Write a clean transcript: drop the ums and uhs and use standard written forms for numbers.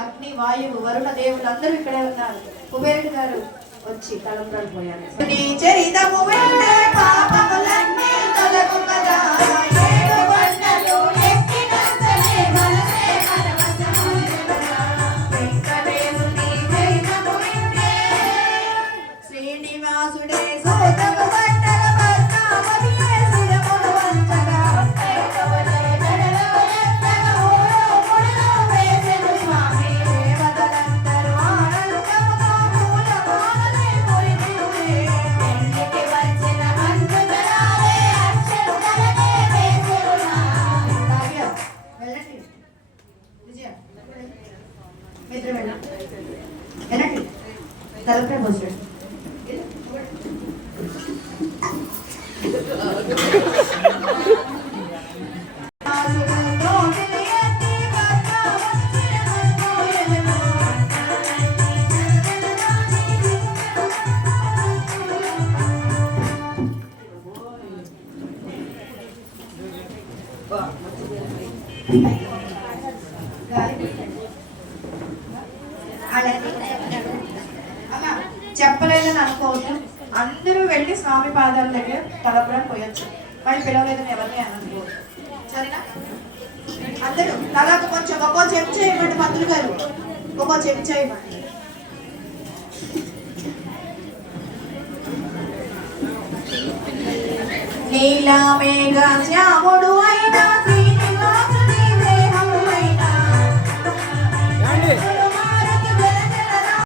అగ్ని వాయువు వరుణ దేవుడు అందరూ ఇక్కడే ఉన్నారు. కుబేరుడు గారు వచ్చి తలంబ్రాలు పోయారు. నీ చరితము వింటే పాపములన్నీ తొలగు కదా, ఏడు కొండలు ఎక్కినంతనే మనసే పరవశమగునా. వెంకటేశుని చరితము వింటే శ్రీనివాసుడే సోదము పట్టల పద్మావతియే శిరమును వంచగా, కైకవలే జడలో ఎత్తగా ఊరో ముడిలో వేసెను స్వామి. దేవతలందరూ ఆనందముతో పూలమాలలే మురిసినులే. పెళ్ళికి వచ్చిన బంధుజనాలే అక్షంతలనే వేసెనునా. వెళ్ళండి విజయ, మిత్ర వెళ్ళండి తలపై పోసాడు. చెప్పలేదని అనుకోవద్దు. అందరూ వెళ్ళి స్వామి పాదాల దగ్గర తలపురాలు పోయొచ్చు. మళ్ళీ పిలవలేదని ఎవరిని అనుకోవద్దు. సరేనా? అందరూ తలకు కొంచెం ఒక్కో చెంచా ఇవ్వండి. మంత్రులు గారు ఒక్కో చెంచా ఇవ్వండి. నీల మేఘ శ్యాముడు